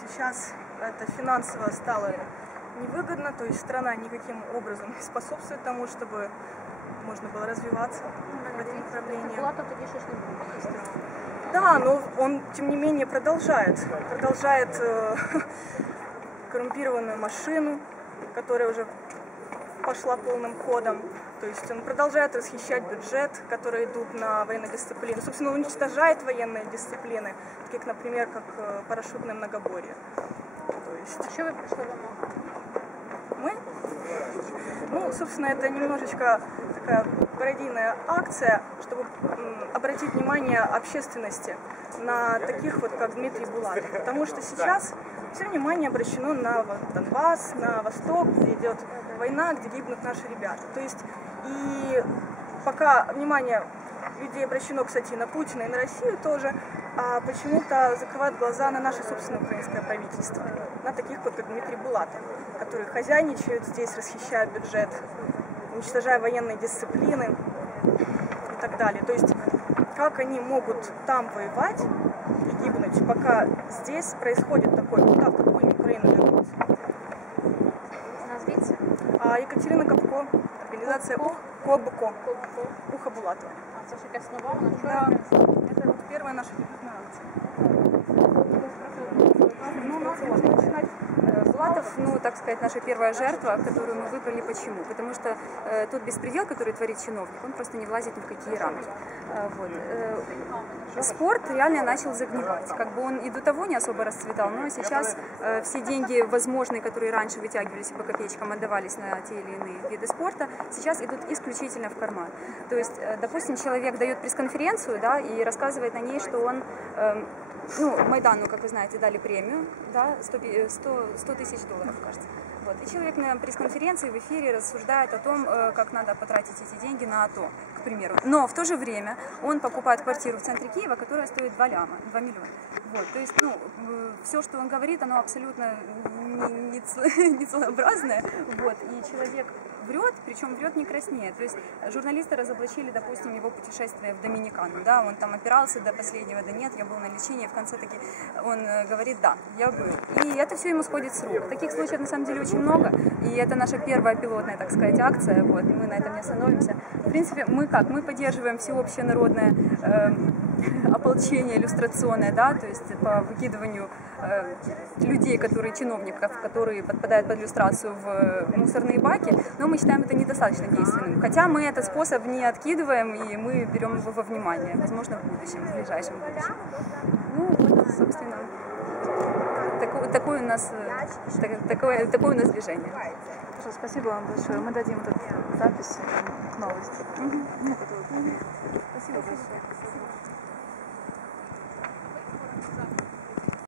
сейчас это финансово стало невыгодно, то есть страна никаким образом не способствует тому, чтобы можно было развиваться в этом направлении. Цього. Да, но он, тем не менее, продолжает. Продолжает э, коррумпированную машину, которая уже пошла полным ходом. То есть он продолжает расхищать бюджет, которые идут на военные дисциплины. Собственно, уничтожает военные дисциплины, такие, как, например, как э, парашютное многоборье. То есть А що ви прийшли вимагати? мы, ну, собственно, это немножечко такая пародийная акция, чтобы обратить внимание общественности на таких вот, как Дмитрий Булатов. Потому что сейчас все внимание обращено на Донбасс, на Восток, где идет война, где гибнут наши ребята. То есть и пока внимание людей обращено, кстати, на Путина, и на Россию тоже, а почему-то закрывают глаза на наше собственное украинское правительство, на таких вот, как Дмитрий Булатов, которые хозяйничают здесь, расхищают бюджет, уничтожая военные дисциплины и так далее. То есть как они могут там воевать и гибнуть, пока здесь происходит такое, куда, в какую Украину. Назвіться. А Екатерина Капко, организация Кобко? Кобко. Ухо Булатова. А це ж якась нова, вона вчора Да, это первая наша дебютная акция. Ну, надо можно начинать. Э, Булатов, ну, так сказать, наша первая жертва, которую мы выбрали. Почему? Потому что э, тот беспредел, который творит чиновник, он просто не влазит ни в какие рамки. Э, вот. Э, спорт реально начал загнивать. Как бы он и до того не особо расцветал, но сейчас э, все деньги возможные, которые раньше вытягивались по копеечкам, отдавались на те или иные виды спорта, сейчас идут исключительно в карман. То есть, э, допустим, человек дает пресс-конференцию, да, и рассказывает на ней, что он эм, ну, Майдану, как вы знаете, дали премию, да, 100, пи- 100, 100 тысяч долларов, кажется. Вот. И человек на пресс-конференции в эфире рассуждает о том, э, как надо потратить эти деньги на АТО, к примеру. Но в то же время он покупает квартиру в центре Киева, которая стоит 2 ляма, 2 миллиона. Вот. То есть, ну, все, что он говорит, оно абсолютно не- не. Вот. И человек врет, причем врет не краснее. То есть журналисты разоблачили, допустим, его путешествие в Доминикану. Да, он там опирался до последнего, да нет, я был на лечении. В конце таки он э, говорит, да, я был. И это все ему сходит с рук. Таких случаев на самом деле очень много. И это наша первая пилотная, так сказать, акция. Вот, мы на этом не остановимся. В принципе, мы как? Мы поддерживаем всеобщее народное э, ополчение иллюстрационное, да, то есть по выкидыванию э, людей, которые чиновников, которые подпадают под иллюстрацию в э, мусорные баки, но мы считаем это недостаточно действенным. Хотя мы этот способ не откидываем и мы берем его во внимание, возможно, в будущем, в ближайшем будущем. Ну, вот, собственно, такое, такое у нас э, так- такое, такое у нас движение. Хорошо, спасибо вам большое. Мы дадим этот запись э, к новости. 後ろ後ろ後ろ